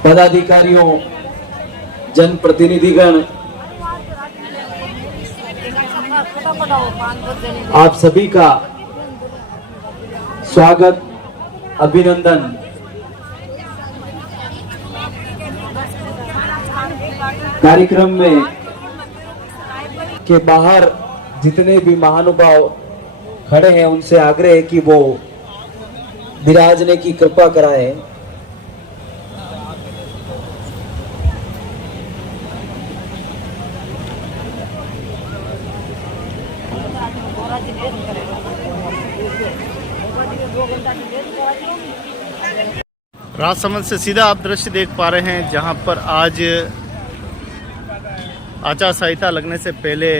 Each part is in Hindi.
पदाधिकारियों, जनप्रतिनिधिगण, आप सभी का स्वागत, अभिनंदन। कार्यक्रम में के बाहर जितने भी महानुभाव खड़े हैं उनसे आग्रह है कि वो विराजने की कृपा कराएं। राजसमंद से सीधा आप दृश्य देख पा रहे हैं जहां पर आज आचार संहिता लगने से पहले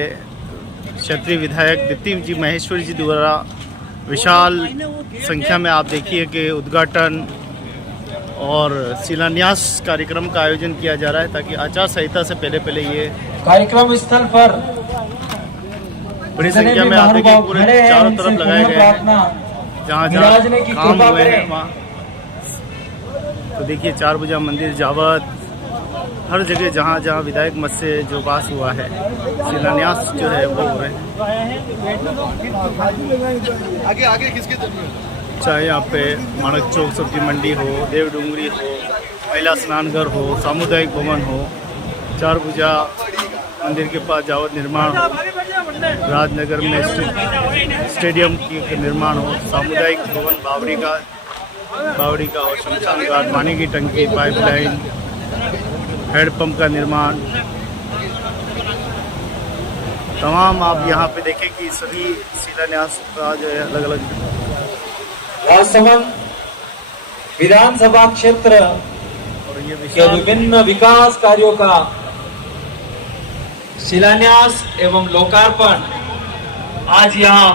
क्षेत्रीय विधायक दीप्ति जी महेश्वरी जी द्वारा विशाल संख्या में आप देखिए कि उद्घाटन और शिलान्यास कार्यक्रम का आयोजन किया जा रहा है ताकि आचार संहिता से पहले ये कार्यक्रम स्थल पर बड़ी संख्या में आप देखिए पूरे चारों तरफ लगाए गए हैं जहाँ काम हुए हैं वहाँ। तो देखिए 4 भुजा मंदिर जावत हर जगह जहाँ विधायक मत से जो पास हुआ है शिलान्यास जो है वो हो रहे हैं। आगे किसके चाहे यहाँ पे माणक चौक सब्जी मंडी हो, देव डूंगरी हो, महिला स्नानघर हो, सामुदायिक भवन हो, 4 भुजा मंदिर के पास जावत निर्माण हो, राजनगर में स्टेडियम की निर्माण हो, सामुदायिक भवन बावड़ी का हो, शमशान घाट, पानी की टंकी, पाइपलाइन, हैंडपंप का निर्माण, तमाम आप यहाँ पे देखें कि सभी शिलान्यास का जो है अलग अलग राजसमंद विधानसभा क्षेत्र और ये के विभिन्न विकास कार्यों का शिलान्यास एवं लोकार्पण आज यहाँ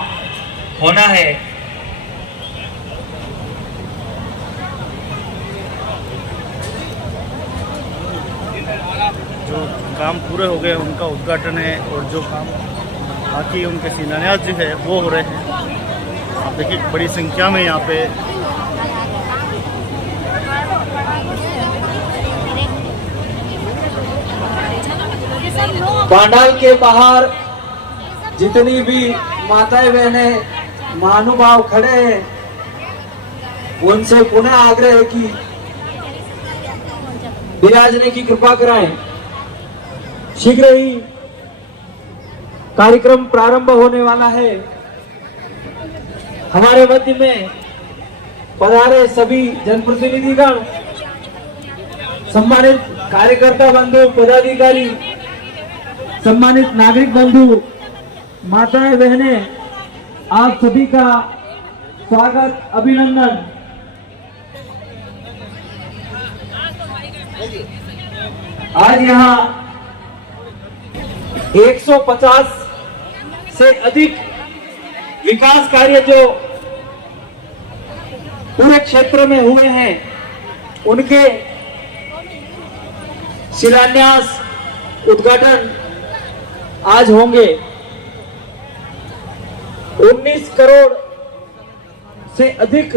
होना है। जो काम पूरे हो गए उनका उद्घाटन है और जो काम बाकी उनके शिलान्यास जो है वो हो रहे हैं। आप देखिए बड़ी संख्या में यहाँ पे पांडाल के बाहर जितनी भी माताएं बहनें महानुभाव खड़े हैं उनसे पुनः आग्रह है कि विराजने की कृपा कराएं। शीघ्र ही कार्यक्रम प्रारंभ होने वाला है। हमारे मध्य में पधारे सभी जनप्रतिनिधिगण, सम्मानित कार्यकर्ता बंधु, पदाधिकारी, सम्मानित नागरिक बंधु, माताएं बहनें, आप सभी का स्वागत, अभिनंदन। आज यहाँ 150 से अधिक विकास कार्य जो पूरे क्षेत्र में हुए हैं उनके शिलान्यास, उद्घाटन आज होंगे। 19 करोड़ से अधिक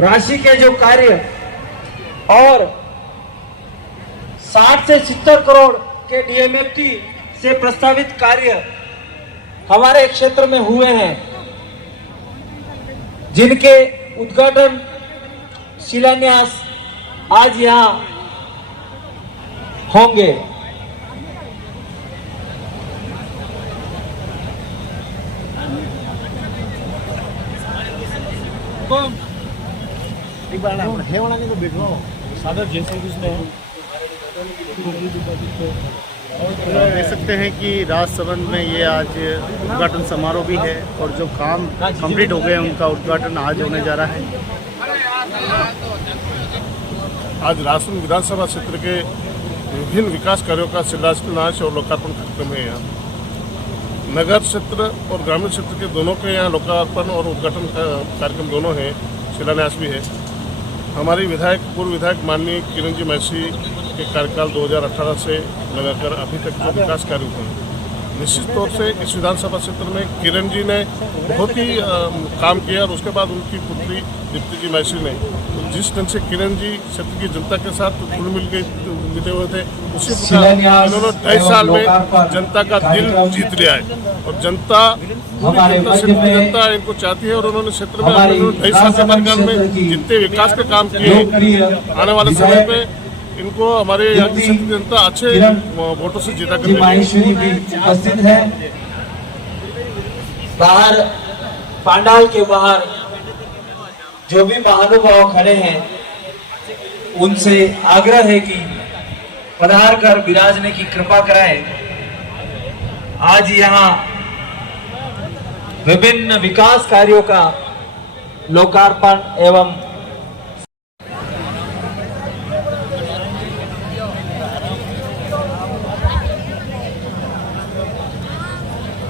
राशि के जो कार्य और 60 से 70 करोड़ के डीएमएफटी से प्रस्तावित कार्य हमारे क्षेत्र में हुए हैं, जिनके उद्घाटन, शिलान्यास आज यहाँ होंगे। एक बार हे वाला नहीं तो बैठो सादर जैसे किसने देख सकते हैं कि राजसमंद में ये आज उद्घाटन समारोह भी है और जो काम कंप्लीट हो गए हैं उनका उद्घाटन आज होने जा रहा है। आज राजसमंद विधानसभा क्षेत्र के विभिन्न विकास कार्यों का शिलान्यास और लोकार्पण कार्यक्रम है। यहाँ नगर क्षेत्र और ग्रामीण क्षेत्र के दोनों के यहाँ लोकार्पण और उद्घाटन कार्यक्रम दोनों हैं, शिलान्यास भी है। हमारी पूर्व विधायक माननीय किरण जी महेश्वरी के कार्यकाल 2018 से लगाकर अभी तक जो विकास कार्य हुए निश्चित तौर से इस विधानसभा क्षेत्र में किरण जी ने बहुत ही काम किया और उसके बाद उनकी पुत्री दीप्ति जी मैसी ने, तो जिस ढंग से किरण जी क्षेत्र की जनता के साथ घुल मिल के मिले हुए थे, उसी प्रकार इन्होंने 2.5 साल में जनता का दिल जीत लिया है और जनता जनता इनको चाहती है और उन्होंने क्षेत्र में 2.5 साल के कार्यकाल में जितने विकास के काम किए, आने वाले समय पे इनको हमारे यहाँ की क्षेत्र जनता अच्छे वोटों से जीता कर माहेश्वरी भी उपस्थित है। बाहर पांडाल के बाहर जो भी महानुभाव खड़े हैं उनसे आग्रह है कि पधार कर विराजने की कृपा कराएं। आज यहाँ विभिन्न विकास कार्यों का लोकार्पण एवं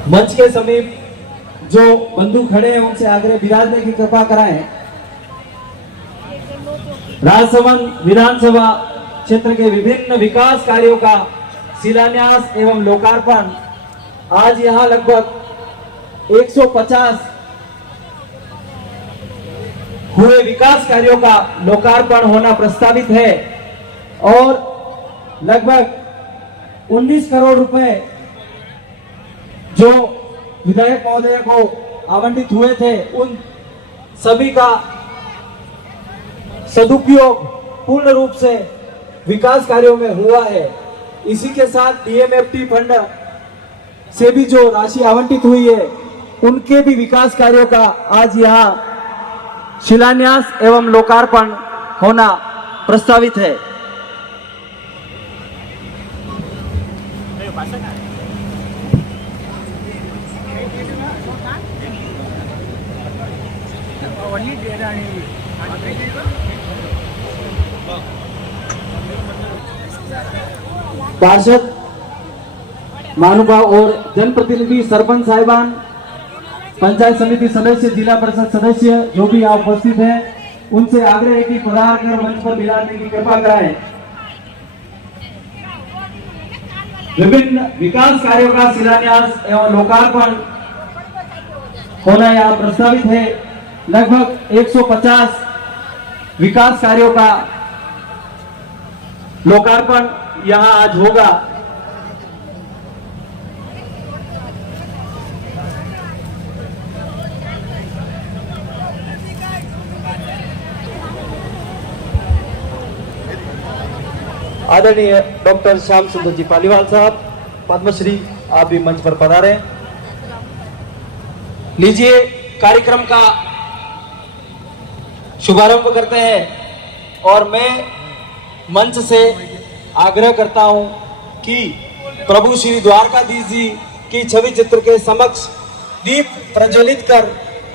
मंच के समीप जो बंधु खड़े हैं उनसे आग्रह विराजने की कृपा कराएं। राजसमंद विधानसभा क्षेत्र के विभिन्न विकास कार्यों का शिलान्यास एवं लोकार्पण आज यहां लगभग 150 हुए विकास कार्यों का लोकार्पण होना प्रस्तावित है और लगभग 19 करोड़ रुपए जो विधायक महोदय को आवंटित हुए थे उन सभी का सदुपयोग पूर्ण रूप से विकास कार्यों में हुआ है। इसी के साथ डीएमएफटी फंड से भी जो राशि आवंटित हुई है उनके भी विकास कार्यों का आज यहाँ शिलान्यास एवं लोकार्पण होना प्रस्तावित है। पार्षद महानुभाव और जनप्रतिनिधि, सरपंच साहिबान, पंचायत समिति सदस्य, जिला परिषद सदस्य जो भी आप उपस्थित हैं उनसे आग्रह है कि पधार कर मंच पर विराजने की कृपा कराएं। विभिन्न विकास कार्यों का शिलान्यास एवं लोकार्पण होना यहाँ प्रस्तावित है। लगभग 150 विकास कार्यों का लोकार्पण यहाँ आज होगा। आदरणीय डॉक्टर श्याम सुंदर जी पालीवाल साहब, पद्मश्री, आप भी मंच पर पधारे। लीजिए कार्यक्रम का शुभारंभ करते हैं और मैं मंच से आग्रह करता हूं कि प्रभु श्री द्वारकाधीश जी की छवि चित्र के समक्ष दीप प्रज्वलित कर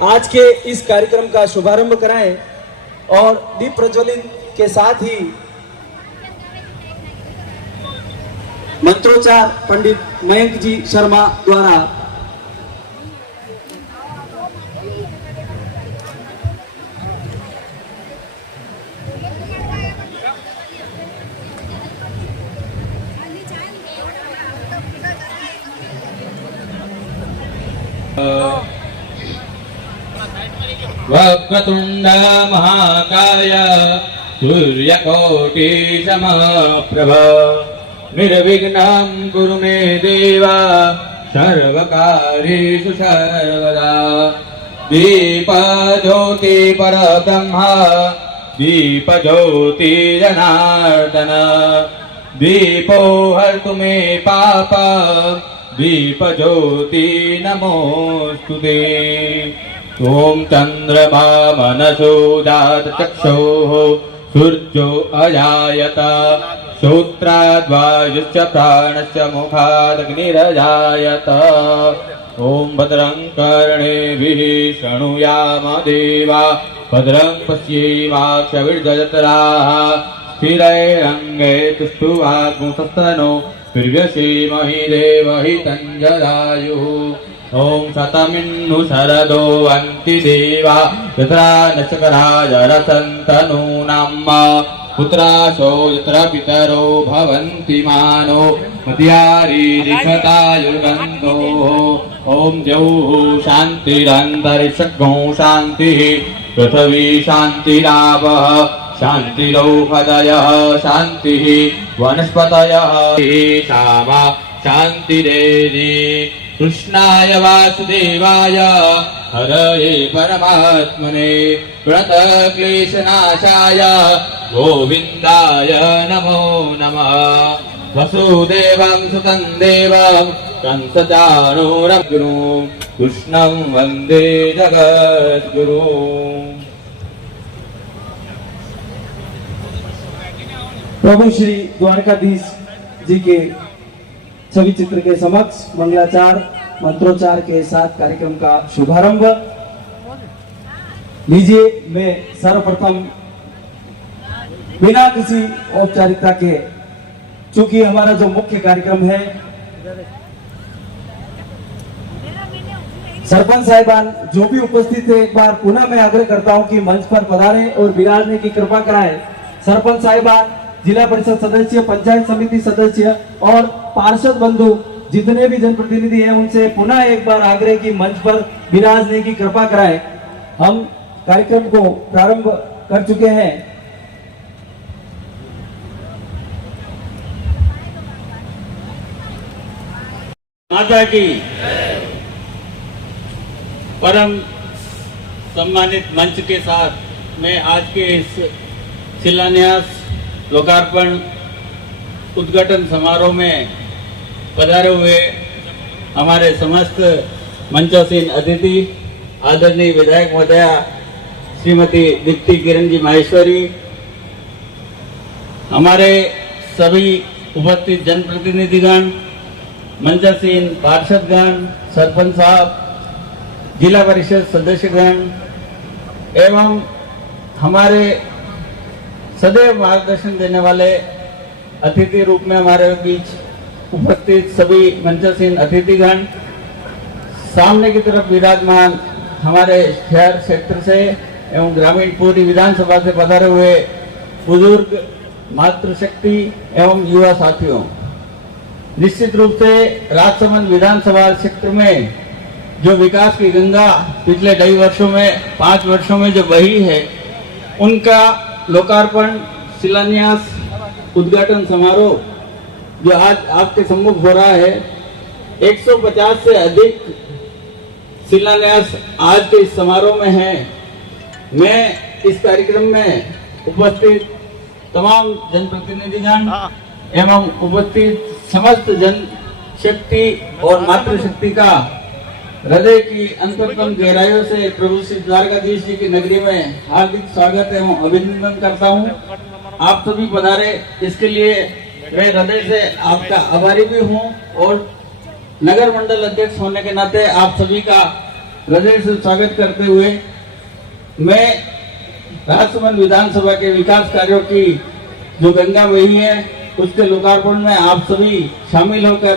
आज के इस कार्यक्रम का शुभारंभ कराएं और दीप प्रज्वलित के साथ ही मंत्रोच्चार पंडित मयंक जी शर्मा द्वारा वक्रतुंड महाकाय सूर्यकोटि समप्रभ निर्विघ्नं कुरु मे देव सर्वकार्येषु सर्वदा। दीपज्योति परब्रह्म दीपज्योति जनार्दन दीपो हर्तु मे पाप दीपज्योति नमोस्तुते। ओम चंद्रमा मनसो जात चक्षुः सूर्यो अजायत श्रोत्राद्वायुश्च प्राणश्च मुखादग्निरजायत। ओम भद्रं कर्णेभिः शृणुयाम देवा भद्रं पश्येमाक्षभिर्यजत्राः स्थिरैरङ्गैः तुष्टुवाग्मुसस्तनो वीर्यसेमहि देवहितं जदायुः। ओम शतमिन्नु शरदो अन्ति देवा यथा नचकरा जरसन्तनूनां पुत्राशो यत्र पितरो भवन्ति मानो मत्यारी दिखतायुर्गन्धो ॐ द्यौः शान्तिरन्तरिक्षगो शान्तिः पृथिवी शान्तिरापः शान्तिरौषधयः शान्तिः वनस्पतयः शामा शान्तिरेधि कृष्णाय वासुदेवाय हरये परमात्मने प्रणतक्लेशनाशाय गोविन्दाय नमो नमः वसुदेवं सुतं देवं कंसचाणूरगुरुं कृष्णं वन्दे जगद्गुरुम्। प्रभु श्री द्वारकाधीश जी के छवि चित्र के समक्ष मंगलाचार मंत्रोच्चार के साथ कार्यक्रम का शुभारंभ। लीजिए मैं सर्वप्रथम बिना किसी औपचारिकता के, चूंकि हमारा जो मुख्य कार्यक्रम है, सरपंच साहिबान जो भी उपस्थित है, एक बार पुनः मैं आग्रह करता हूं कि मंच पर पधारें और विराजने की कृपा कराएं। सरपंच साहिबान, जिला परिषद सदस्य, पंचायत समिति सदस्य और पार्षद बंधु जितने भी जनप्रतिनिधि हैं, उनसे पुनः एक बार आग्रह की मंच पर विराजने की कृपा कराएं। हम कार्यक्रम को प्रारंभ कर चुके हैं। माता की परम सम्मानित मंच के साथ मैं आज के इस शिलान्यास, लोकार्पण, उद्घाटन समारोह में पधारे हुए हमारे समस्त मंचासीन अतिथि, आदरणीय विधायक महोदया श्रीमती दीप्ति किरण जी माहेश्वरी, हमारे सभी उपस्थित जनप्रतिनिधिगण, मंचासीन पार्षदगण, सरपंच साहब, जिला परिषद सदस्यगण एवं हमारे सदैव मार्गदर्शन देने वाले अतिथि रूप में हमारे बीच उपस्थित सभी मंचासीन अतिथिगण, सामने की तरफ विराजमान हमारे शहर क्षेत्र से एवं ग्रामीण पूरी विधानसभा से पधारे हुए बुजुर्ग, मातृशक्ति एवं युवा साथियों, निश्चित रूप से राजसमंद विधानसभा क्षेत्र में जो विकास की गंगा पिछले 2.5 वर्षों में, 5 वर्षों में जो बही है, उनका लोकार्पण, शिलान्यास, उद्घाटन समारोह जो आज आपके सम्मुख हो रहा है, 150 से अधिक शिलान्यास आज के इस समारोह में है। मैं इस कार्यक्रम में उपस्थित तमाम जनप्रतिनिधिगण एवं उपस्थित समस्त जनशक्ति और मातृशक्ति का हृदय की अंतरतम गहराइयों से प्रभु श्री द्वारकाधीश जी की नगरी में हार्दिक स्वागत एवं अभिनंदन करता हूं। आप सभी पधारे, इसके लिए मैं हृदय से आपका आभारी भी हूं और नगर मंडल अध्यक्ष होने के नाते आप सभी का हृदय से स्वागत करते हुए मैं राजसमंद विधानसभा के विकास कार्यों की जो गंगा बही है, उसके लोकार्पण में आप सभी शामिल होकर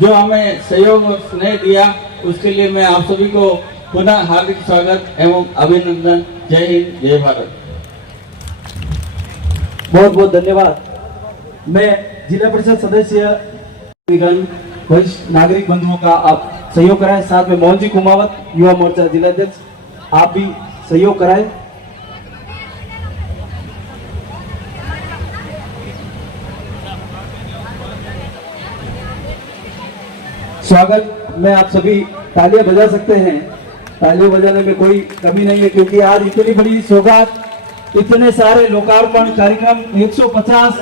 जो हमें सहयोग और स्नेह दिया, उसके लिए मैं आप सभी को पुनः हार्दिक स्वागत एवं अभिनंदन। जय हिंद, जय भारत। बहुत बहुत धन्यवाद। मैं जिला परिषद सदस्य, वरिष्ठ नागरिक बंधुओं का आप सहयोग कराएं। साथ में मोहन जी कुमावत, युवा मोर्चा जिलाध्यक्ष, आप भी सहयोग कराएं। स्वागत में आप सभी तालियां बजा सकते हैं। तालियां बजाने में कोई कमी नहीं है, क्योंकि आज इतनी बड़ी सौगात, इतने सारे लोकार्पण कार्यक्रम, 150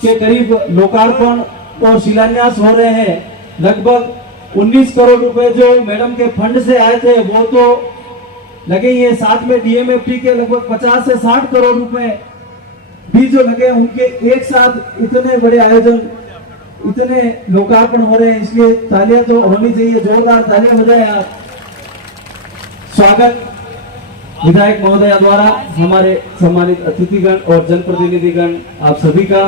के करीब लोकार्पण और शिलान्यास हो रहे हैं। लगभग 19 करोड़ रुपए जो मैडम के फंड से आए थे वो तो लगे ही है, साथ में डीएमएफटी के लगभग 50 से 60 करोड़ रुपए भी जो लगे, उनके एक साथ इतने बड़े आयोजन, इतने लोकार्पण हो रहे हैं, इसलिए तालियां तो होनी चाहिए, जोरदार तालियां बजाएं आप। स्वागत विधायक महोदया द्वारा हमारे सम्मानित अतिथिगण और जनप्रतिनिधिगण आप सभी का।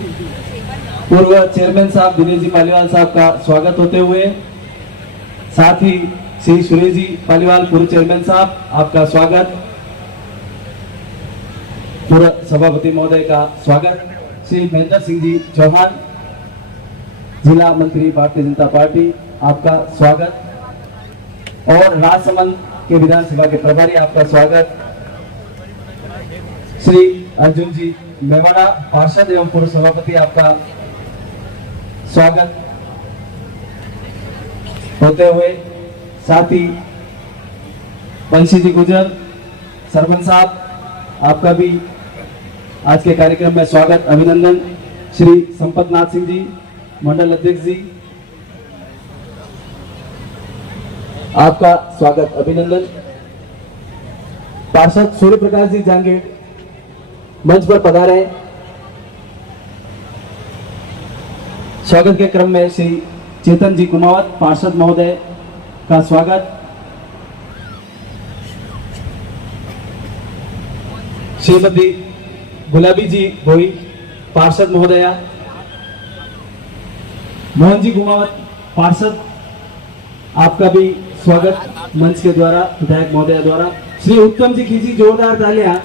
पूर्व चेयरमैन साहब दिनेश जी पालीवाल साहब का स्वागत होते हुए, साथ ही श्री सुरेश जी पालीवाल पूर्व चेयरमैन साहब आपका स्वागत, पूर्व सभापति महोदय का स्वागत, श्री महेंद्र सिंह जी चौहान जिला मंत्री भारतीय जनता पार्टी आपका स्वागत, और राजसमंद के विधानसभा के प्रभारी आपका स्वागत, श्री अर्जुन जी मेवाड़ा पार्षद एवं पूर्व सभापति आपका स्वागत होते हुए, साथ ही बंशी जी गुजर सरपंच साहब आपका भी आज के कार्यक्रम में स्वागत अभिनंदन, श्री संपत नाथ सिंह जी मंडल अध्यक्ष जी आपका स्वागत अभिनंदन, पार्षद सूर्य प्रकाश जी जांगीर मंच पर पधारे। स्वागत के क्रम में श्री चेतन जी कुमावत पार्षद महोदय का स्वागत, श्रीमती गुलाबी जी भोई पार्षद महोदया, मोहन जी कुमावत पार्षद आपका भी स्वागत मंच के द्वारा विधायक महोदय द्वारा। श्री उत्तम जी खींची जोरदार तालियां,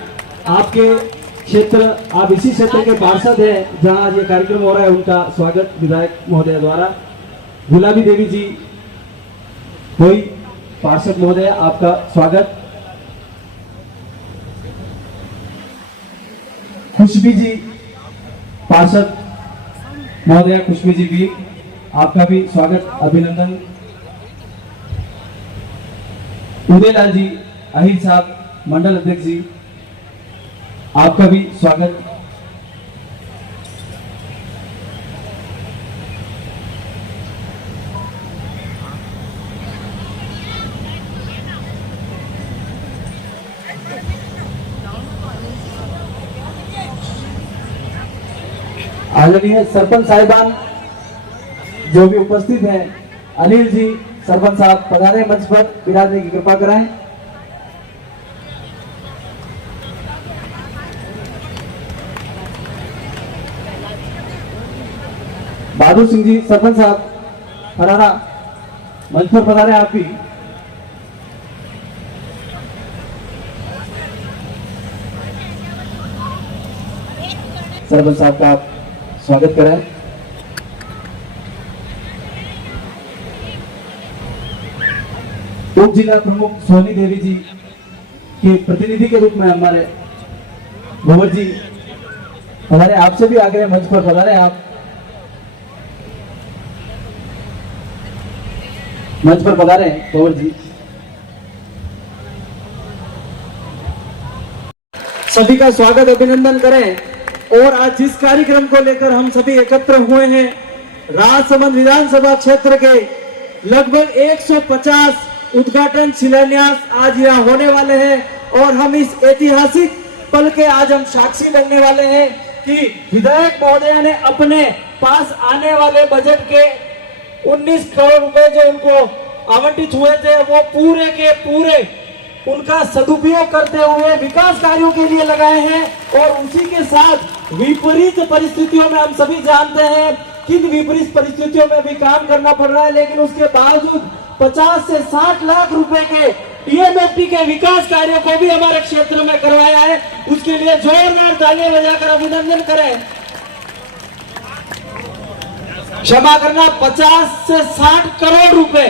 आपके क्षेत्र, आप इसी क्षेत्र के पार्षद हैं जहां आज ये कार्यक्रम हो रहा है, उनका स्वागत विधायक महोदय द्वारा। गुलाबी देवी जी कोई पार्षद महोदय आपका स्वागत, खुशबी जी पार्षद महोदय खुशबी जी भी आपका भी स्वागत अभिनंदन, उदयलाल जी अहिर साहब मंडल अध्यक्ष जी आपका भी स्वागत, आदरणीय सरपंच साहिबान जो भी उपस्थित हैं, अनिल जी सरपंच साहब पधारे मंच पर, विराजने की कृपा कराएं। बहादुर सिंह जी सरपंच साहब फरारा मंच पर पधारे आप भी। सरपंच साहब का आप स्वागत करें। उप जिला प्रमुख सोनी देवी जी के प्रतिनिधि के रूप में हमारे भंवर जी पधारे, आपसे भी आग्रह मंच पर पधारे, आप मंच पर पधारे भंवर जी। सभी का स्वागत अभिनंदन करें। और आज जिस कार्यक्रम को लेकर हम सभी एकत्र हुए हैं, राजसमंद विधानसभा क्षेत्र के लगभग 150 उद्घाटन शिलान्यास आज यहाँ होने वाले हैं, और हम इस ऐतिहासिक पल के आज हम साक्षी बनने वाले हैं कि विधायक महोदय ने अपने पास आने वाले बजट के 19 करोड़ रुपए जो उनको आवंटित हुए थे, वो पूरे के पूरे उनका सदुपयोग करते हुए विकास कार्यों के लिए लगाए हैं। और उसी के साथ विपरीत परिस्थितियों में हम सभी जानते हैं किन विपरीत परिस्थितियों में भी काम करना पड़ रहा है, लेकिन उसके बावजूद 50 से 60 लाख रुपए के डीएमएफटी के विकास कार्यों को भी हमारे क्षेत्र में करवाया है। उसके लिए जोरदार तालियां बजाकर अभिनंदन करें। क्षमा करना, 50 से 60 करोड़ रुपए,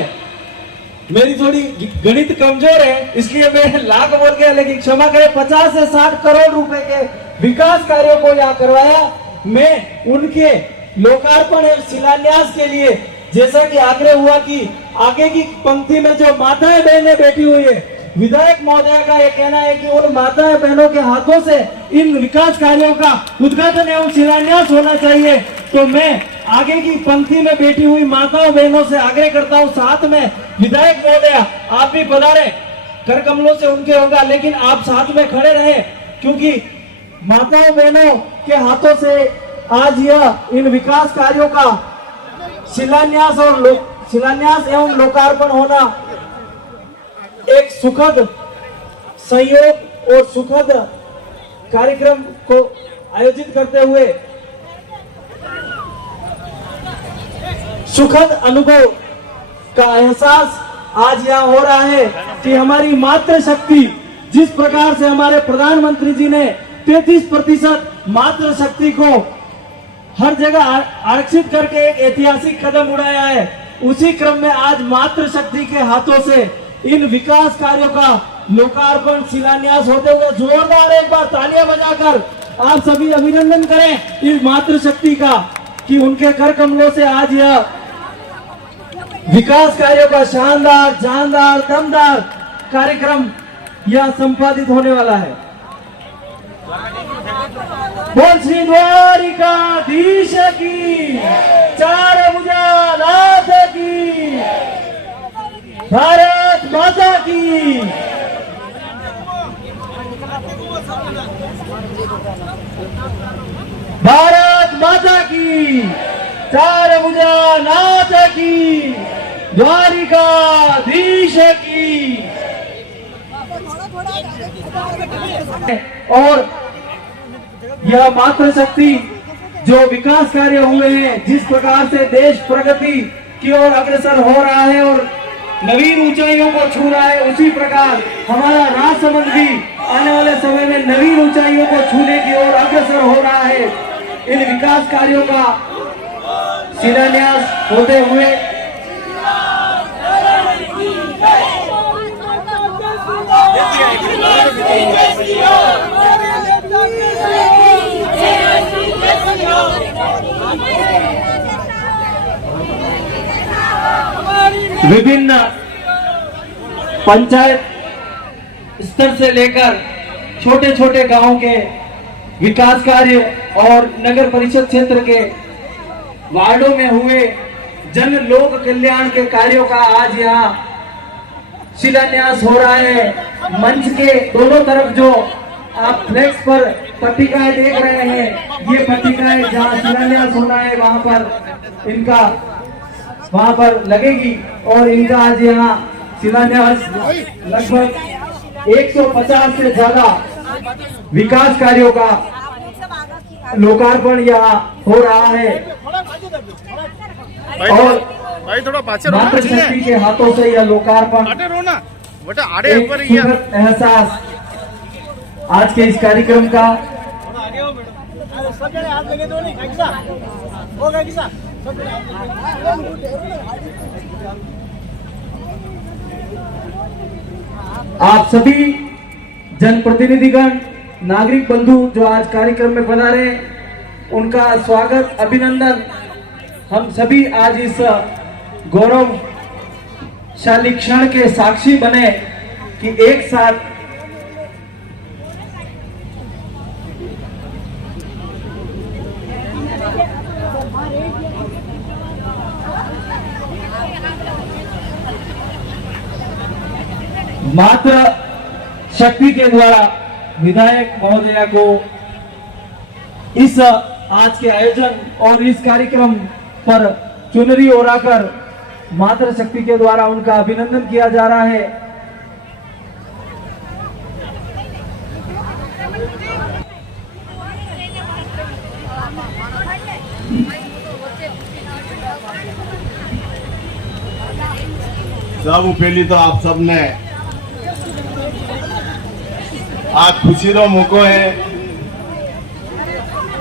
मेरी थोड़ी गणित कमजोर है इसलिए मैं लाख बोल गया, लेकिन क्षमा करें, 50 से 60 करोड़ रुपए के विकास कार्यों को यहाँ करवाया। मैं उनके लोकार्पण और शिलान्यास के लिए, जैसा कि आग्रह हुआ कि आगे की पंक्ति में जो माताएं बहनें बैठी हुई है, विधायक महोदय का यह कहना है कि उन माताएं बहनों के हाथों से इन विकास कार्यों का उद्घाटन एवं शिलान्यास होना चाहिए। तो मैं आगे की पंक्ति में बैठी हुई माताओं बहनों से आग्रह करता हूं, साथ में विधायक महोदय आप भी पधारे, कर कमलों से उनके होगा, लेकिन आप साथ में खड़े रहे, क्योंकि माताओं बहनों के हाथों से आज यह इन विकास कार्यों का शिलान्यास एवं लोकार्पण होना एक सुखद संयोग और सुखद कार्यक्रम को आयोजित करते हुए सुखद अनुभव का एहसास आज यहाँ हो रहा है कि हमारी मातृशक्ति, जिस प्रकार से हमारे प्रधानमंत्री जी ने 33% मातृशक्ति को हर जगह आरक्षित करके एक ऐतिहासिक कदम उठाया है, उसी क्रम में आज मातृशक्ति के हाथों से इन विकास कार्यों का लोकार्पण शिलान्यास होते हुए जोरदार एक बार तालियां बजाकर आप सभी अभिनंदन करें इस मातृशक्ति का कि उनके कर कमलों से आज यह विकास कार्यों का शानदार जानदार दमदार कार्यक्रम यह संपादित होने वाला है। बोल श्री द्वारिकाधीश की, चार भुजा नाथ की, भारत माता की। भारत माता की, चार भुजा नाथ की, द्वारिकाधीश की। और यह मातृशक्ति जो विकास कार्य हुए हैं, जिस प्रकार से देश प्रगति की ओर अग्रसर हो रहा है और नवीन ऊंचाइयों को छू रहा है, उसी प्रकार हमारा राजसमंद भी आने वाले समय में नवीन ऊंचाइयों को छूने की ओर अग्रसर हो रहा है। इन विकास कार्यों का शिलान्यास होते हुए विभिन्न पंचायत स्तर से लेकर छोटे छोटे गांवों के विकास कार्य और नगर परिषद क्षेत्र के वार्डों में हुए जन लोक कल्याण के कार्यों का आज यहाँ शिलान्यास हो रहा है। मंच के दोनों तरफ जो आप फ्लैक्स पर पट्टिकाएं देख रहे हैं, ये पट्टिकाएं जहाँ शिलान्यास होना है वहाँ पर लगेगी और इनका आज यहाँ शिलान्यास लगभग 150 से ज्यादा विकास कार्यों का लोकार्पण यहाँ हो रहा है और भाई थोड़ा मातृशक्ति के हाथों से यह लोकार्पण एक सुखद एहसास आज के इस कार्यक्रम का। आप सभी जनप्रतिनिधिगण, नागरिक बंधु जो आज कार्यक्रम में पधारे, उनका स्वागत अभिनंदन। हम सभी आज इस गौरवशाली क्षण के साक्षी बने कि एक साथ मात्र शक्ति के द्वारा विधायक महोदया को इस आज के आयोजन और इस कार्यक्रम पर चुनरी ओढ़ाकर मातृ शक्ति के द्वारा उनका अभिनंदन किया जा रहा है। सब पहली तो आप सबने आज खुशीरो मौको है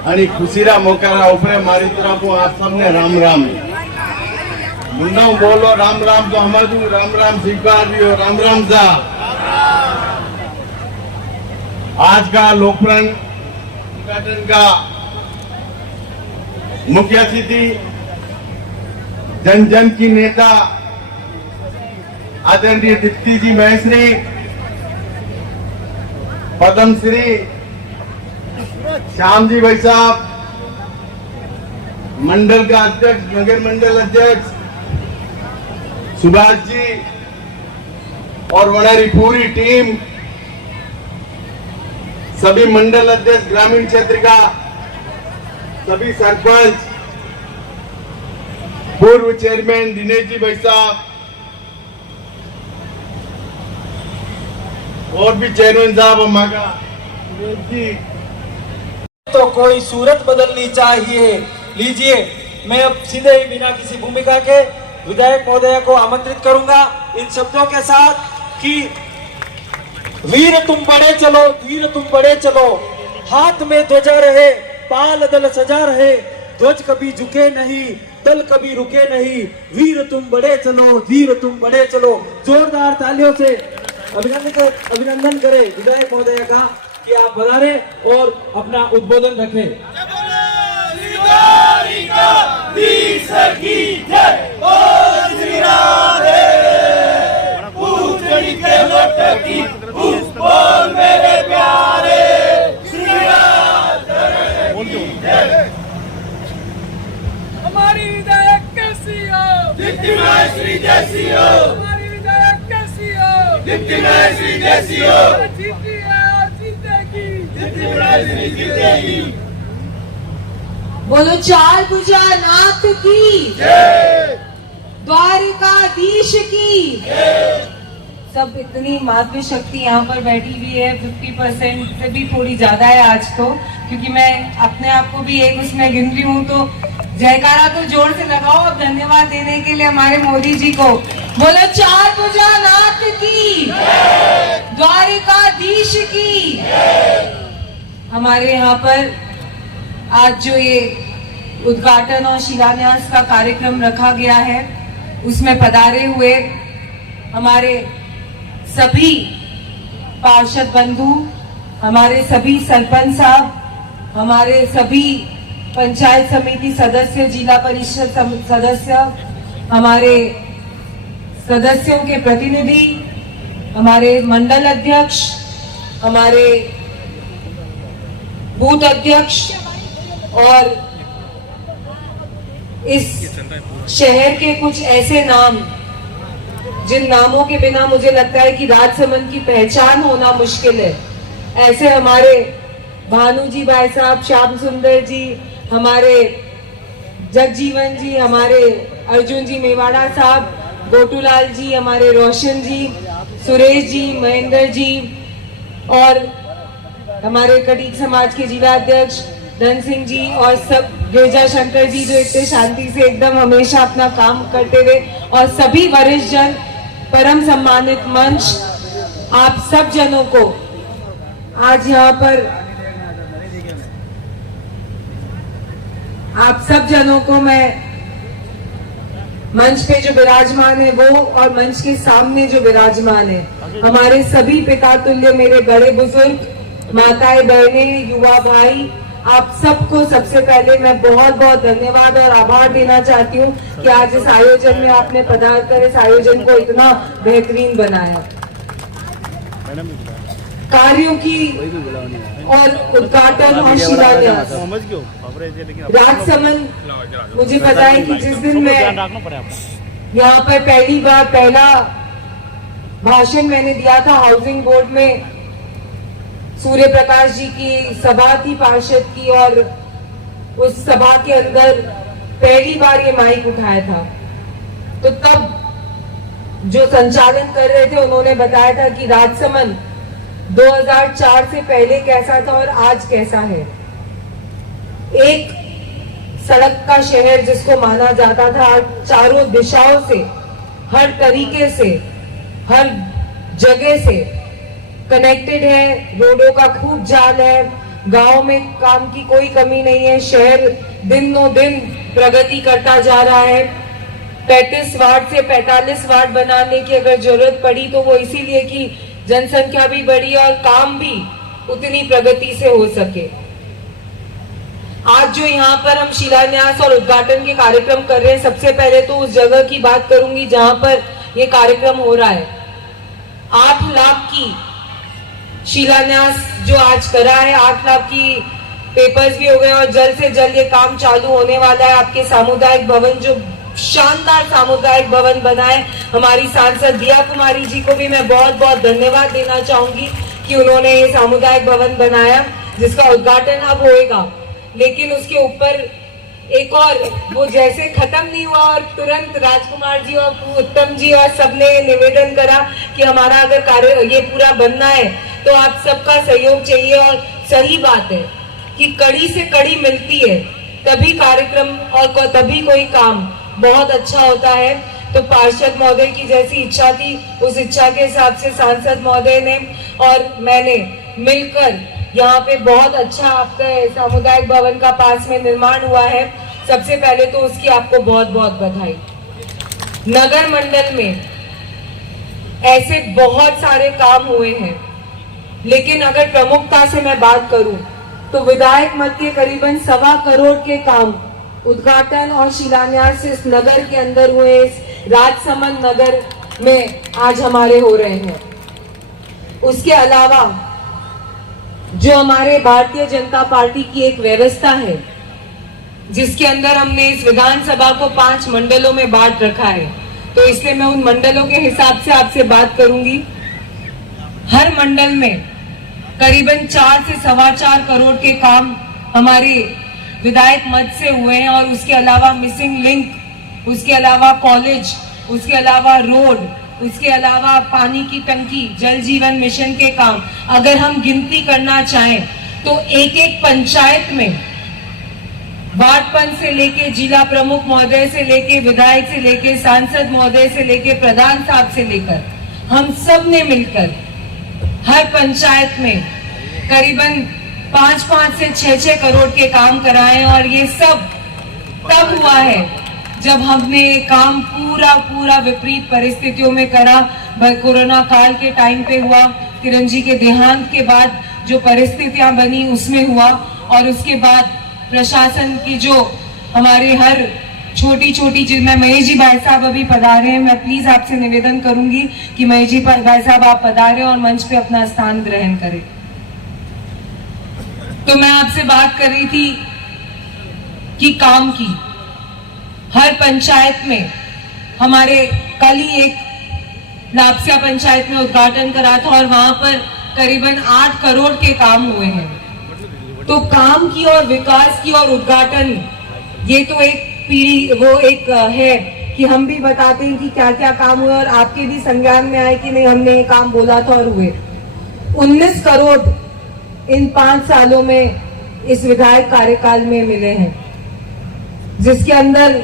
आणि खुशीरा मौका ऊपर मारी तरफ आप सबने राम राम मुन्ना बोलो राम राम तो हमारू राम राम स्वीकार भी हो राम राम सा। आज का लोकप्राण उद्घाटन का मुख्य अतिथि जन जन की नेता आदरणीय दीप्ति जी महेश्वरी, पद्म श्री श्याम जी भाई साहब, मंडल का अध्यक्ष, नगर मंडल अध्यक्ष सुभाष जी और हमारी पूरी टीम, सभी मंडल अध्यक्ष ग्रामीण क्षेत्र का, सभी सरपंच, पूर्व चेयरमैन दिनेश जी भाई साहब और भी चेयरमैन साहब हमारा जी। तो कोई सूरत बदलनी चाहिए, लीजिए मैं अब सीधे ही बिना किसी भूमिका के विधायक महोदय को आमंत्रित करूंगा इन शब्दों के साथ कि वीर तुम बड़े चलो, वीर तुम बड़े चलो, हाथ में ध्वजा रहे, पाल दल सजा रहे, ध्वज कभी झुके नहीं, दल कभी रुके नहीं, वीर तुम बड़े चलो, वीर तुम बड़े चलो। जोरदार तालियों से अभिनंदन करें विधायक महोदय का कि आप पधारे और अपना उद्बोधन रखें। हमारी विधायक कैसी हो? डिप्टी महेश्वरी जैसी हो। हमारी विधायक कैसी हो? डिप्टी महेश्वरी जैसी हो। जीती है और जीतेगी, डिप्टी महेश्वरी जीतेगी। बोलो चार भुजा नाथ की, द्वारिकाधीश की। सब इतनी मातृ शक्ति यहाँ पर बैठी हुई है, 50% से भी थोड़ी ज्यादा है आज तो, क्योंकि मैं अपने आप को भी एक उसमें गिन रही हूँ। तो जयकारा तो जोर से लगाओ अब धन्यवाद देने के लिए हमारे मोदी जी को। बोलो चार भुजा नाथ की, द्वारिकाधीश की। हमारे यहाँ पर आज जो ये उद्घाटन और शिलान्यास का कार्यक्रम रखा गया है, उसमें पधारे हुए हमारे सभी पार्षद बंधु, हमारे सभी सरपंच साहब, हमारे सभी पंचायत समिति सदस्य, जिला परिषद सदस्य, हमारे सदस्यों के प्रतिनिधि, हमारे मंडल अध्यक्ष, हमारे बूथ अध्यक्ष और इस शहर के कुछ ऐसे नाम जिन नामों के बिना मुझे लगता है कि राजसमंद की पहचान होना मुश्किल है, ऐसे हमारे भानु जी भाई साहब, श्याम सुंदर जी, हमारे जगजीवन जी, हमारे अर्जुन जी मेवाड़ा साहब, गोटूलाल जी, हमारे रोशन जी, सुरेश जी, महेंद्र जी और हमारे कटीक समाज के जिला अध्यक्ष धन सिंह जी और सब गिरजा शंकर जी जो इतने शांति से एकदम हमेशा अपना काम करते हुए, और सभी वरिष्ठ जन, परम सम्मानित मंच, आप सब जनों को आज यहाँ पर, आप सब जनों को मैं मंच पे जो विराजमान है वो और मंच के सामने जो विराजमान है, हमारे सभी पिता तुल्य मेरे बड़े बुजुर्ग, माताएं, बहनें, युवा भाई, आप सबको सबसे पहले मैं बहुत बहुत धन्यवाद और आभार देना चाहती हूँ कि आज इस आयोजन में आपने पधार कर इस आयोजन को इतना बेहतरीन बनाया। कार्यों की और उद्घाटन और शिलान्यास, राजसमंद, मुझे पता है कि जिस दिन मैं यहाँ पर पहली बार पहला भाषण मैंने दिया था हाउसिंग बोर्ड में, सूर्य प्रकाश जी की सभा थी पार्षद की, और उस सभा के अंदर पहली बार ये माइक उठाया था, तो तब जो संचालन कर रहे थे उन्होंने बताया था कि राजसमंद 2004 से पहले कैसा था और आज कैसा है। एक सड़क का शहर जिसको माना जाता था, चारों दिशाओं से, हर तरीके से, हर जगह से कनेक्टेड है, रोडों का खूब जाल है, गांव में काम की कोई कमी नहीं है, शहर दिनों दिन प्रगति करता जा रहा है। 35 वार्ड से 45 वार्ड बनाने की अगर जरूरत पड़ी तो वो इसीलिए कि जनसंख्या भी बढ़ी और काम भी उतनी प्रगति से हो सके। आज जो यहाँ पर हम शिलान्यास और उद्घाटन के कार्यक्रम कर रहे हैं, सबसे पहले तो उस जगह की बात करूंगी जहां पर ये कार्यक्रम हो रहा है। 8 लाख की शिलान्यास जो आज करा है, 8 लाख की पेपर्स भी हो गए और जल्द से जल्द ये काम चालू होने वाला है। आपके सामुदायिक भवन, जो शानदार सामुदायिक भवन बना है, हमारी सांसद दिया कुमारी जी को भी मैं बहुत बहुत धन्यवाद देना चाहूंगी कि उन्होंने ये सामुदायिक भवन बनाया, जिसका उद्घाटन अब होएगा। लेकिन उसके ऊपर एक और, वो जैसे खत्म नहीं हुआ और तुरंत राजकुमार जी और उत्तम जी और सबने निवेदन करा कि हमारा अगर कार्य ये पूरा बनना है तो आप सबका सहयोग चाहिए। और सही बात है कि कड़ी से कड़ी मिलती है, तभी कार्यक्रम और तभी कोई काम बहुत अच्छा होता है। तो पार्षद महोदय की जैसी इच्छा थी, उस इच्छा के हिसाब से सांसद महोदय ने और मैंने मिलकर यहाँ पे बहुत अच्छा आपके सामुदायिक भवन का पास में निर्माण हुआ है। सबसे पहले तो उसकी आपको बहुत बहुत बधाई। नगर मंडल में ऐसे बहुत सारे काम हुए हैं, लेकिन अगर प्रमुखता से मैं बात करूं तो विधायक मत के करीबन 1.25 करोड़ के काम उद्घाटन और शिलान्यास इस नगर के अंदर हुए, इस राजसमंद नगर में आज हमारे हो रहे हैं। उसके अलावा जो हमारे भारतीय जनता पार्टी की एक व्यवस्था है, जिसके अंदर हमने इस विधानसभा को 5 मंडलों में बांट रखा है, तो इसलिए मैं उन मंडलों के हिसाब से आपसे बात करूंगी। हर मंडल में करीबन 4 से 4.25 करोड़ के काम हमारे विधायक मत से हुए हैं, और उसके अलावा मिसिंग लिंक, उसके अलावा कॉलेज, उसके अलावा रोड, उसके अलावा पानी की टंकी, जल जीवन मिशन के काम अगर हम गिनती करना चाहें तो एक एक पंचायत में वार्ड पंच से लेके जिला प्रमुख महोदय से लेके विधायक से लेके सांसद महोदय से लेके प्रधान साहब से लेकर हम सब ने मिलकर हर पंचायत में करीबन 5 से 6 करोड़ के काम कराए। और ये सब तब हुआ है जब हमने ये काम पूरा विपरीत परिस्थितियों में करा। कोरोना काल के टाइम पे हुआ, किरण जी के देहांत के बाद जो परिस्थितियां बनी उसमें हुआ, और उसके बाद प्रशासन की जो हमारे हर छोटी चीज में, महेश जी भाई साहब अभी पधारे हैं, मैं प्लीज आपसे निवेदन करूंगी कि महेश जी भाई साहब आप पधारे और मंच पे अपना स्थान ग्रहण करें। तो मैं आपसे बात कर रही थी कि काम की हर पंचायत में हमारे कल ही एक लापसिया पंचायत में उद्घाटन करा था और वहां पर करीबन 8 करोड़ के काम हुए हैं। तो काम की और विकास की और उद्घाटन, ये तो एक पीढ़ी वो एक है कि हम भी बताते हैं कि क्या क्या काम हुए और आपके भी संज्ञान में आए कि नहीं हमने ये काम बोला था और हुए। 19 करोड़ इन 5 सालों में इस विधायक कार्यकाल में मिले हैं, जिसके अंदर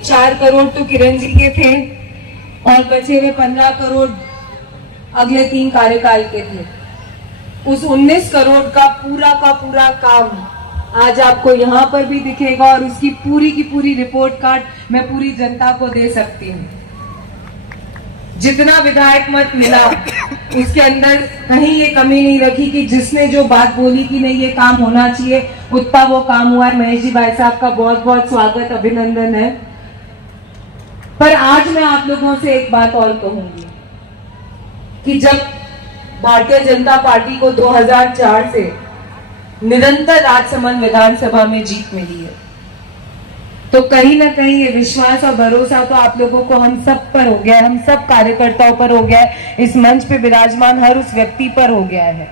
4 करोड़ तो किरण जी के थे और बचे हुए 15 करोड़ अगले 3 कार्यकाल के थे। उस 19 करोड़ का पूरा काम आज आपको यहाँ पर भी दिखेगा और उसकी पूरी की पूरी रिपोर्ट कार्ड मैं पूरी जनता को दे सकती हूँ। जितना विधायक मत मिला उसके अंदर कहीं ये कमी नहीं रखी कि जिसने जो बात बोली कि नहीं ये काम होना चाहिए, उतना वो काम हुआ है। महेश जी भाई साहब का बहुत बहुत स्वागत, अभिनंदन है। पर आज मैं आप लोगों से एक बात और कहूंगी कि जब भारतीय जनता पार्टी को 2004 से निरंतर राजसमंद विधानसभा में जीत मिली है, तो कहीं ना कहीं ये विश्वास और भरोसा तो आप लोगों को हम सब पर हो गया है, हम सब कार्यकर्ताओं पर हो गया है, इस मंच पे विराजमान हर उस व्यक्ति पर हो गया है।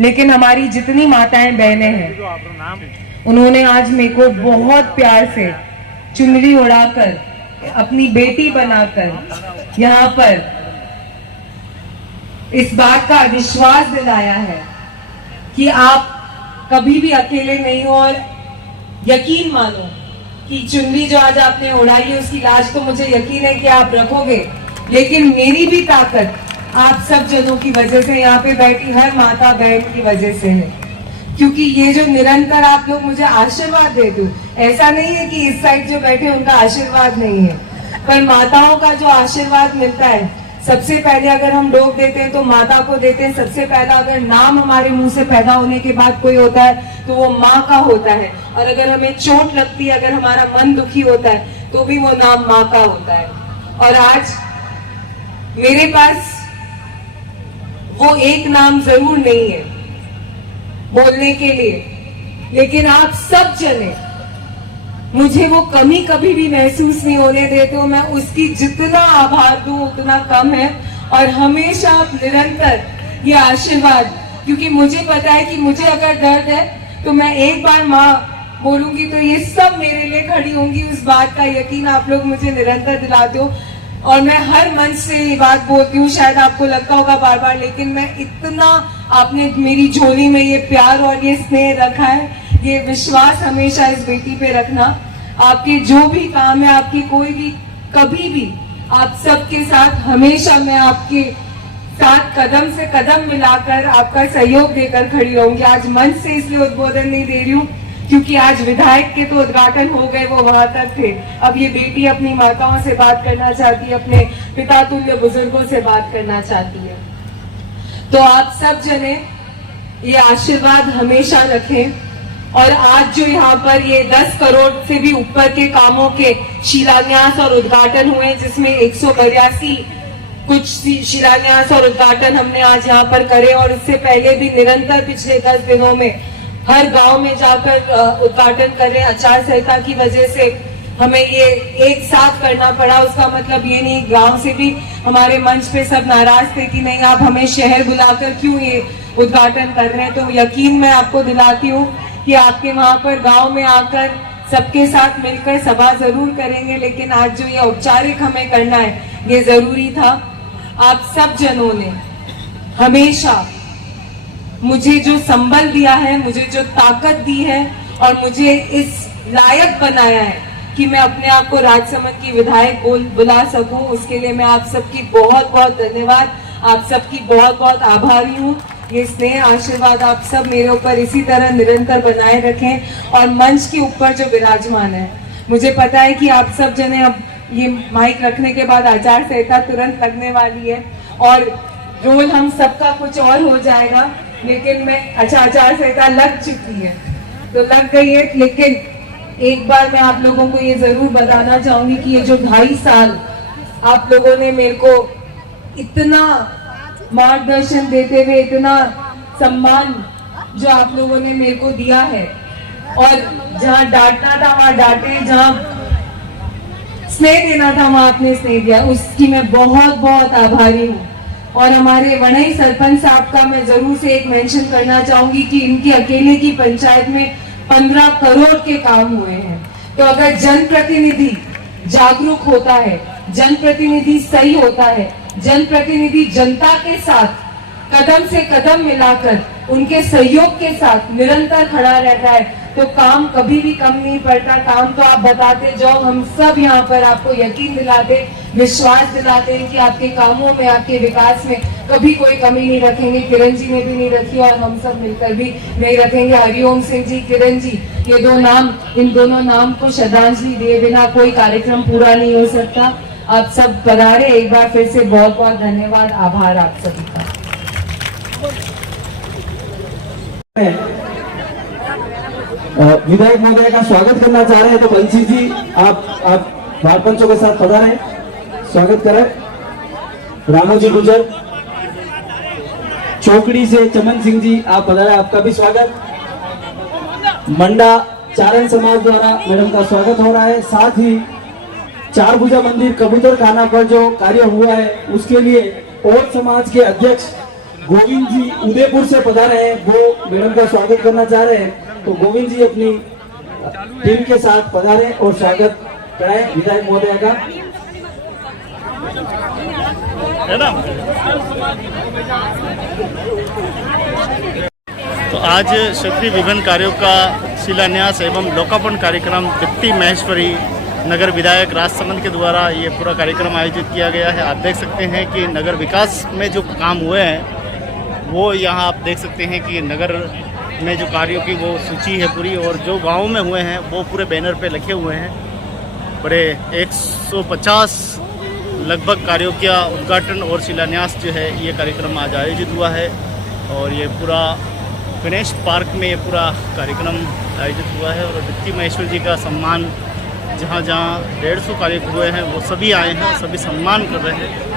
लेकिन हमारी जितनी माताएं बहनें हैं, उन्होंने आज मेरे को बहुत प्यार से चुनरी उड़ाकर अपनी बेटी बनाकर यहाँ पर इस बात का विश्वास दिलाया है कि आप कभी भी अकेले नहीं हो। और यकीन मानो कि चुनरी जो आज आपने उड़ाई है उसकी लाज तो मुझे यकीन है कि आप रखोगे, लेकिन मेरी भी ताकत आप सब जनों की वजह से, यहाँ पे बैठी हर माता बहन की वजह से है। क्योंकि ये जो निरंतर आप लोग मुझे आशीर्वाद देते हो, ऐसा नहीं है कि इस साइड जो बैठे उनका आशीर्वाद नहीं है, पर माताओं का जो आशीर्वाद मिलता है सबसे पहले अगर हम लोग देते हैं तो माता को देते हैं। सबसे पहला अगर नाम हमारे मुंह से पैदा होने के बाद कोई होता है तो वो माँ का होता है, और अगर हमें चोट लगती है, अगर हमारा मन दुखी होता है तो भी वो नाम माँ का होता है। और आज मेरे पास वो एक नाम जरूर नहीं है बोलने के लिए, लेकिन आप सब जने मुझे वो कमी कभी भी महसूस नहीं होने देते हो। मैं उसकी जितना आभार दूं उतना कम है। और हमेशा आप निरंतर ये आशीर्वाद, क्योंकि मुझे पता है कि मुझे अगर दर्द है तो मैं एक बार माँ बोलूंगी तो ये सब मेरे लिए खड़ी होंगी, उस बात का यकीन आप लोग मुझे निरंतर दिलाते हो। और मैं हर मंच से ये बात बोलती हूँ, शायद आपको लगता होगा बार बार, लेकिन मैं इतना, आपने मेरी झोली में ये प्यार और ये स्नेह रखा है ये विश्वास हमेशा इस बेटी पे रखना। आपके जो भी काम है, आपकी कोई भी कभी भी आप सबके साथ हमेशा मैं आपके साथ कदम से कदम मिलाकर आपका सहयोग देकर खड़ी रहूंगी। आज मंच से इसलिए उद्बोधन नहीं दे रही हूँ क्योंकि आज विधायक के तो उद्घाटन हो गए, वो वहां तक थे। अब ये बेटी अपनी माताओं से बात करना चाहती है, अपने पिता तुल्य बुजुर्गों से बात करना चाहती है। तो आप सब जने ये आशीर्वाद हमेशा रखें। और आज जो यहाँ पर ये 10 करोड़ से भी ऊपर के कामों के शिलान्यास और उद्घाटन हुए, जिसमें 182 कुछ शिलान्यास और उद्घाटन हमने आज यहाँ पर करे, और इससे पहले भी निरंतर पिछले 10 दिनों में हर गांव में जाकर उद्घाटन करें। आचार संहिता की वजह से हमें ये एक साथ करना पड़ा। उसका मतलब ये नहीं, गांव से भी हमारे मंच पे सब नाराज थे कि नहीं आप हमें शहर बुलाकर क्यों ये उद्घाटन कर रहे हैं। तो यकीन मैं आपको दिलाती हूँ कि आपके वहां पर गांव में आकर सबके साथ मिलकर सभा जरूर करेंगे, लेकिन आज जो ये औपचारिक हमें करना है ये जरूरी था। आप सब जनों ने हमेशा मुझे जो संबल दिया है, मुझे जो ताकत दी है और मुझे इस लायक बनाया है कि मैं अपने आप को राजसमंद की विधायक बुला सकूं, उसके लिए मैं आप सबकी बहुत बहुत धन्यवाद, आप सबकी बहुत बहुत आभारी हूँ। ये स्नेह आशीर्वाद आप सब मेरे ऊपर इसी तरह निरंतर बनाए रखें। और मंच के ऊपर जो विराजमान है, मुझे पता है कि आप सब जने अब ये माइक रखने के बाद आचार संहिता तुरंत लगने वाली है और रोल हम सबका कुछ और हो जाएगा, लेकिन मैं आचार संहिता लग चुकी है तो लग गई है। लेकिन एक बार मैं आप लोगों को ये जरूर बताना चाहूंगी कि ये जो 2.5 साल आप लोगों ने मेरे को इतना मार्गदर्शन देते हुए, इतना सम्मान जो आप लोगों ने मेरे को दिया है, और जहाँ डांटना था वहाँ डांटे, जहाँ स्नेह देना था वहाँ आपने स्नेह दिया, उसकी मैं बहुत बहुत आभारी हूँ। और हमारे वनई सरपंच साहब का मैं जरूर से एक मेंशन करना चाहूंगी कि इनकी अकेले की पंचायत में 15 करोड़ के काम हुए हैं। तो अगर जनप्रतिनिधि जागरूक होता है, जनप्रतिनिधि सही होता है, जनप्रतिनिधि जनता के साथ कदम से कदम मिलाकर उनके सहयोग के साथ निरंतर खड़ा रहता है, तो काम कभी भी कम नहीं पड़ता। काम तो आप बताते जाओ, हम सब यहाँ पर आपको यकीन दिलाते, विश्वास दिलाते हैं कि आपके कामों में, आपके विकास में कभी कोई कमी नहीं रखेंगे। किरण जी ने भी नहीं रखी और हम सब मिलकर भी नहीं रखेंगे। हरिओम सिंह जी, किरण जी, ये दो नाम, इन दोनों नाम को श्रद्धांजलि दिए बिना कोई कार्यक्रम पूरा नहीं हो सकता। आप सब पधारे, एक बार फिर से बहुत बहुत धन्यवाद, आभार आप सभी का। विधायक महोदय का स्वागत करना चाह रहे हैं, तो बंसी जी आप बालपंचों के साथ पधारें, स्वागत करें। रामू जी गुजर, चौकड़ी से चमन सिंह जी आप पधारें, आपका भी स्वागत। मंडा चारण समाज द्वारा मैडम का स्वागत हो रहा है। साथ ही चार भुजा मंदिर कबूतर खाना पर जो कार्य हुआ है उसके लिए और समाज के अध्यक्ष गोविंद जी उदयपुर से पधारे हैं, वो मैडम का स्वागत करना चाह रहे हैं। तो गोविंद जी अपनी टीम के साथ पधारे और स्वागत कराएं विधायक महोदय का। तो आज क्षेत्रीय विभिन्न कार्यों का शिलान्यास एवं लोकार्पण कार्यक्रम डिप्टी महेश्वरी नगर विधायक राजसमंद के द्वारा ये पूरा कार्यक्रम आयोजित किया गया है। आप देख सकते हैं कि नगर विकास में जो काम हुए हैं वो यहाँ आप देख सकते हैं कि नगर में जो कार्यों की वो सूची है पूरी, और जो गाँव में हुए हैं वो पूरे बैनर पे लिखे हुए हैं। बड़े 150 लगभग कार्यों का उद्घाटन और शिलान्यास जो है ये कार्यक्रम आज आयोजित हुआ है, और ये पूरा गणेश पार्क में ये पूरा कार्यक्रम आयोजित हुआ है। और डिप्टी महेश्वर जी का सम्मान जहाँ जहाँ 150 कार्य हुए हैं वो सभी आए हैं, सभी सम्मान कर रहे हैं।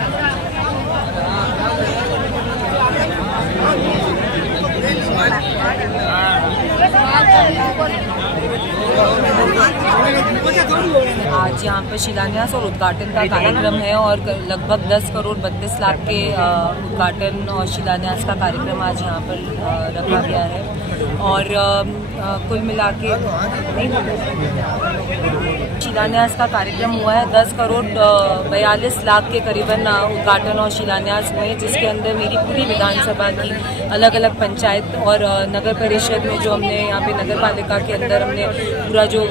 आज यहाँ पर शिलान्यास और उद्घाटन का कार्यक्रम है और लगभग 10 करोड़ 32 लाख के उद्घाटन और शिलान्यास का कार्यक्रम आज यहाँ पर रखा गया है। और कुल मिला के शिलान्यास का कार्यक्रम हुआ है। 10 करोड़ 42 लाख के करीबन उद्घाटन और शिलान्यास हुए हैं, जिसके अंदर मेरी पूरी विधानसभा की अलग अलग पंचायत और नगर परिषद में जो हमने यहाँ पे नगर पालिका के अंदर हमने पूरा जो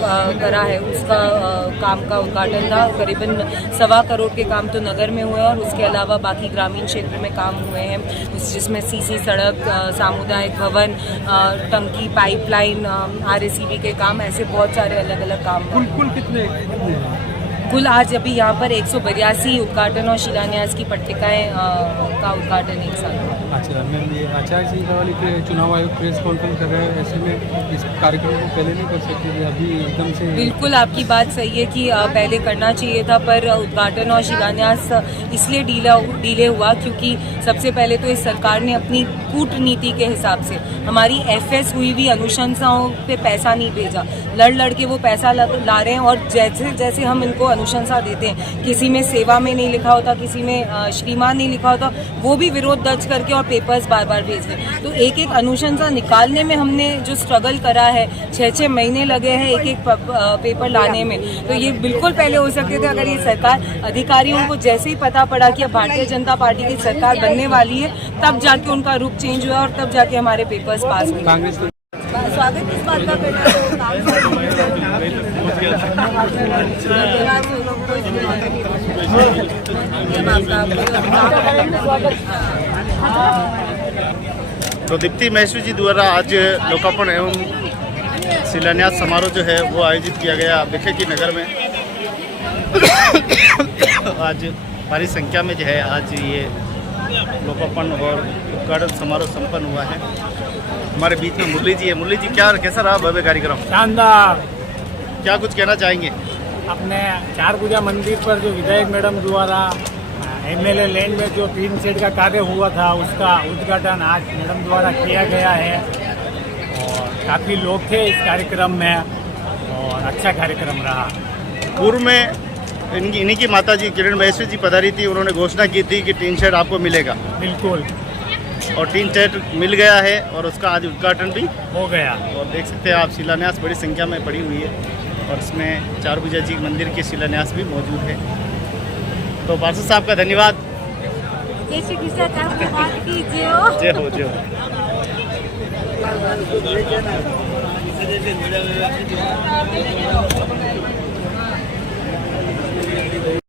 करा है उसका काम का उद्घाटन था। करीबन 1.25 करोड़ के काम तो नगर में हुए हैं और उसके अलावा बाकी ग्रामीण क्षेत्र में काम हुए हैं, जिसमें सीसी सड़क, सामुदायिक भवन, टंकी, पाइपलाइन, RACB के काम, ऐसे बहुत सारे अलग अलग काम। कुल कितने कुल आज अभी यहाँ पर 182 उद्घाटन और शिलान्यास की पट्टिकाएं का उद्घाटन एक साथ हुआ। अच्छा मैम, ये आचार संहिता वाली चुनाव आयोग प्रेस कॉन्फ्रेंस कर रहे हैं, ऐसे में इस कार्यक्रम को पहले नहीं कर सकते थे, अभी एकदम से? बिल्कुल आपकी बात सही है कि पहले करना चाहिए था, पर उद्घाटन और शिलान्यास इसलिए डीले हुआ क्योंकि सबसे पहले तो इस सरकार ने अपनी कूटनीति के हिसाब से हमारी FS हुई भी अनुशंसाओं पे पैसा नहीं भेजा। लड़ के वो पैसा ला रहे हैं और जैसे जैसे हम इनको अनुशंसा देते हैं, किसी में सेवा में नहीं लिखा होता, किसी में श्रीमान नहीं लिखा होता, वो भी विरोध दर्ज करके और पेपर्स बार बार भेज दें। तो एक अनुशंसा निकालने में हमने जो स्ट्रगल करा है, 6 महीने लगे हैं एक पेपर लाने में। तो ये बिल्कुल पहले हो सकते थे अगर ये सरकार अधिकारियों को जैसे ही पता पड़ा कि अब भारतीय जनता पार्टी की सरकार बनने वाली है, तब जाके उनका रुख चेंज हुआ और तब जाके हमारे पेपर्स पास हुए। कांग्रेस स्वागत किस बात का करना तो दीप्ति महेश्वरी जी द्वारा आज लोकार्पण एवं शिलान्यास समारोह जो है वो आयोजित किया गया। आप देखें कि नगर में आज भारी संख्या में जो है आज ये लोकार्पण और उद्घाटन समारोह संपन्न हुआ है। हमारे बीच में मुरली जी है। मुरली जी, क्या कैसा रहा भव्य कार्यक्रम? शानदार। क्या कुछ कहना चाहेंगे? अपने चारभुजा मंदिर पर जो विधायक मैडम द्वारा MLA लैंड में जो 3 शेड का कार्य हुआ था, उसका उद्घाटन आज मैडम द्वारा किया गया है और काफ़ी लोग थे इस कार्यक्रम में और अच्छा कार्यक्रम रहा। पूर्व में इन्हीं की माता जी किरण महेश्वरी जी पधारी थी, उन्होंने घोषणा की थी कि टीन शेड आपको मिलेगा। बिल्कुल, और टीन शेड मिल गया है और उसका आज उद्घाटन भी हो गया। और देख सकते हैं आप शिलान्यास बड़ी संख्या में पड़ी हुई है और इसमें चारभुजा जी मंदिर के शिलान्यास भी मौजूद है। तो पार्षद साहब का धन्यवाद। जय श्री कृष्ण, जय हो। जय हो।